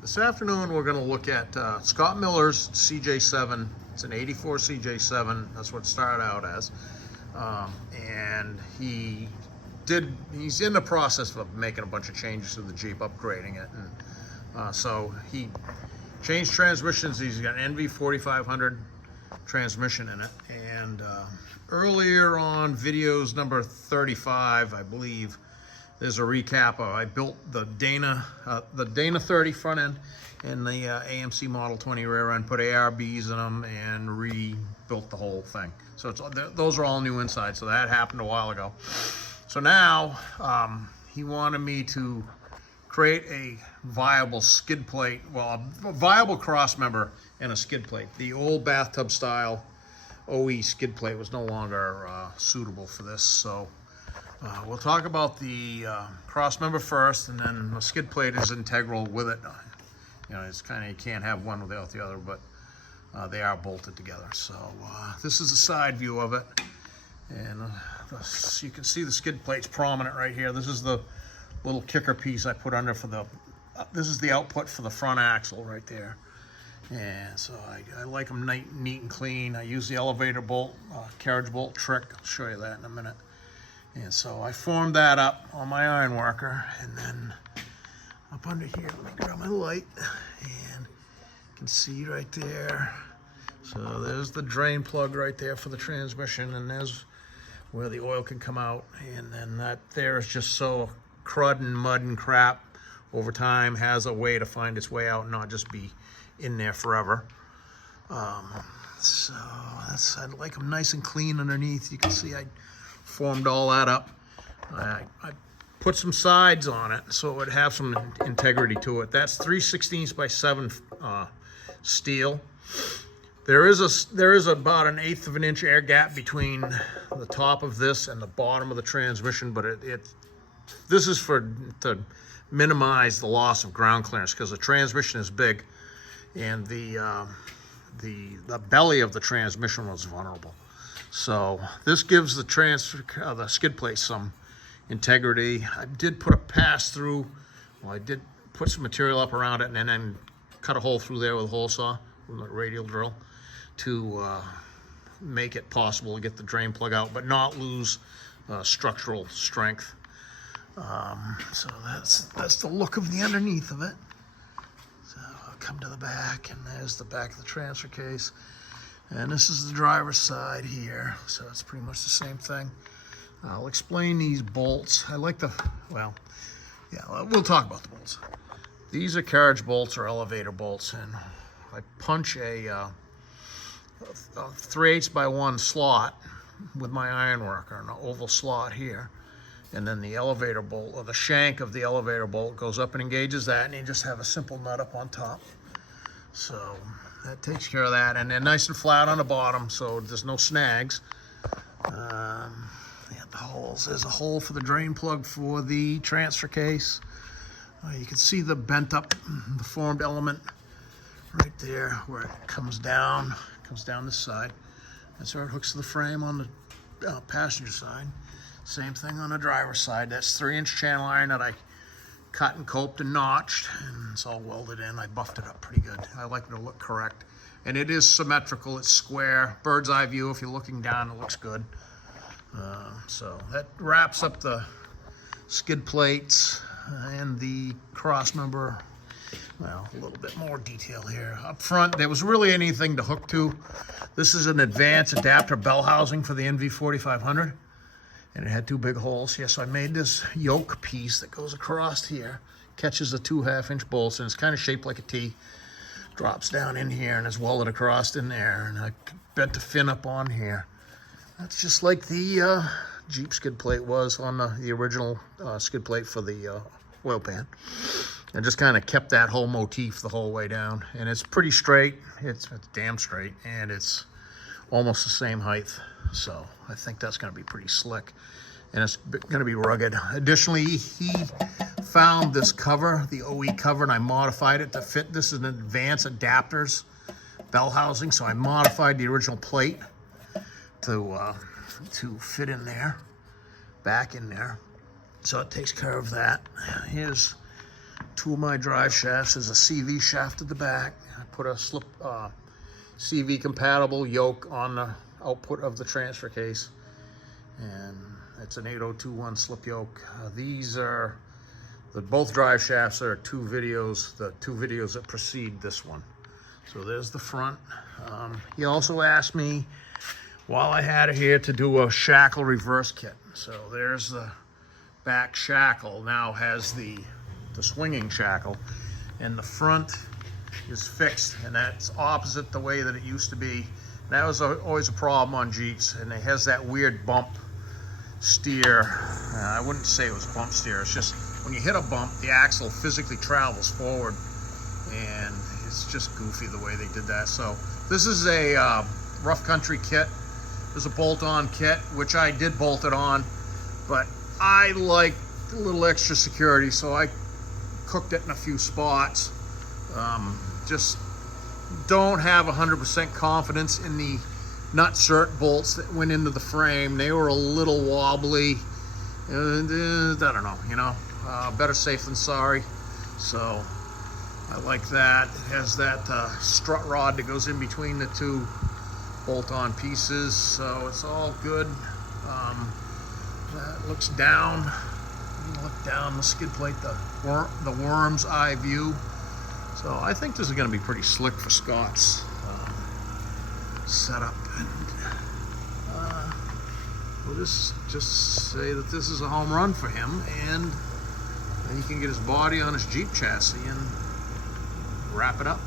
This afternoon we're going to look at Scott Miller's CJ-7. It's an 84 CJ-7. That's what it started out as. And he's in the process of making a bunch of changes to the Jeep, upgrading it. And so he changed transmissions. He's got an NV 4500 transmission in it. And earlier on videos number 35, I believe, there's a recap. I built the Dana 30 front end and the AMC Model 20 rear end, put ARBs in them, and rebuilt the whole thing. So those are all new inside. So that happened a while ago. So now he wanted me to create a viable skid plate, well, a viable crossmember and a skid plate. The old bathtub style OE skid plate was no longer suitable for this. So we'll talk about the crossmember first, and then the skid plate is integral with it. You know, it's kind of, you can't have one without the other, but they are bolted together. So this is a side view of it, and you can see the skid plate's prominent right here. This is the little kicker piece I put under for the, this is the output for the front axle right there. And so I like them neat and clean. I use the elevator bolt, carriage bolt trick. I'll show you that in a minute. And so I formed that up on my iron worker, and then up under here, let me grab my light, and you can see right there. So there's the drain plug right there for the transmission, and there's where the oil can come out. And then that there is just so crud and mud and crap over time has a way to find its way out and not just be in there forever. So I like them nice and clean underneath. You can see I formed all that up. I put some sides on it so it would have some integrity to it. That's 3/16 by 7 steel. There is about 1/8 of an inch air gap between the top of this and the bottom of the transmission, but this is to minimize the loss of ground clearance, because the transmission is big and the belly of the transmission was vulnerable. So this gives the skid plate some integrity. I did put a pass through. Well, I did put some material up around it and then cut a hole through there with a hole saw, with a radial drill, to make it possible to get the drain plug out, but not lose structural strength. So that's the look of the underneath of it. So I'll come to the back, and there's the back of the transfer case. And this is the driver's side here, so it's pretty much the same thing. I'll explain these bolts. I like we'll talk about the bolts. These are carriage bolts or elevator bolts, and I punch a 3/8 by 1 slot with my iron worker, an oval slot here. And then the elevator bolt, or the shank of the elevator bolt, goes up and engages that, and you just have a simple nut up on top. So that takes care of that, and they're nice and flat on the bottom, so there's no snags. The holes. There's a hole for the drain plug for the transfer case. You can see the bent up, the formed element right there where it comes down this side. That's where it hooks to the frame on the passenger side. Same thing on the driver's side. That's 3-inch channel iron that I cut and coped and notched, and it's all welded in. I buffed it up pretty good. I like it to look correct. And it is symmetrical, it's square. Bird's eye view, if you're looking down, it looks good. So that wraps up the skid plates and the crossmember. Well, a little bit more detail here. Up front, there was really anything to hook to. This is an advanced adapter bell housing for the NV 4500. And it had 2 big holes here, so I made this yoke piece that goes across here, catches the 2 1/2-inch bolts, and it's kind of shaped like a T. Drops down in here and is welded across in there, and I bent the fin up on here. That's just like the Jeep skid plate was on the original skid plate for the oil pan. And just kind of kept that whole motif the whole way down. And it's pretty straight. It's damn straight, and it's almost the same height. So I think that's going to be pretty slick, and it's going to be rugged. Additionally, he found this cover, the OE cover, and I modified it to fit. This is an advanced adapters bell housing, so I modified the original plate to fit in there, back in there. So it takes care of that. Here's two of my drive shafts. There's a CV shaft at the back. I put a slip CV compatible yoke on the output of the transfer case, and it's an 8021 slip yoke. These are both drive shafts are the two videos that precede this one. So there's the front. He also asked me, while I had it here, to do a shackle reverse kit. So there's the back shackle, now has the swinging shackle, and the front is fixed, and that's opposite the way that it used to be. That was always a problem on Jeeps, and it has that weird bump steer. I wouldn't say it was bump steer, it's just when you hit a bump, the axle physically travels forward, and it's just goofy the way they did that. So this is a rough country kit. There's a bolt-on kit, which I did bolt it on, but I like a little extra security, so I cooked it in a few spots. Just don't have 100% confidence in the nutsert bolts that went into the frame. They were a little wobbly, and I don't know, you know, better safe than sorry. So I like that. It has that strut rod that goes in between the two bolt-on pieces, so it's all good. That looks down. You can look down the skid plate, the worm's eye view. So I think this is going to be pretty slick for Scott's setup. And we'll just say that this is a home run for him, and he can get his body on his Jeep chassis and wrap it up.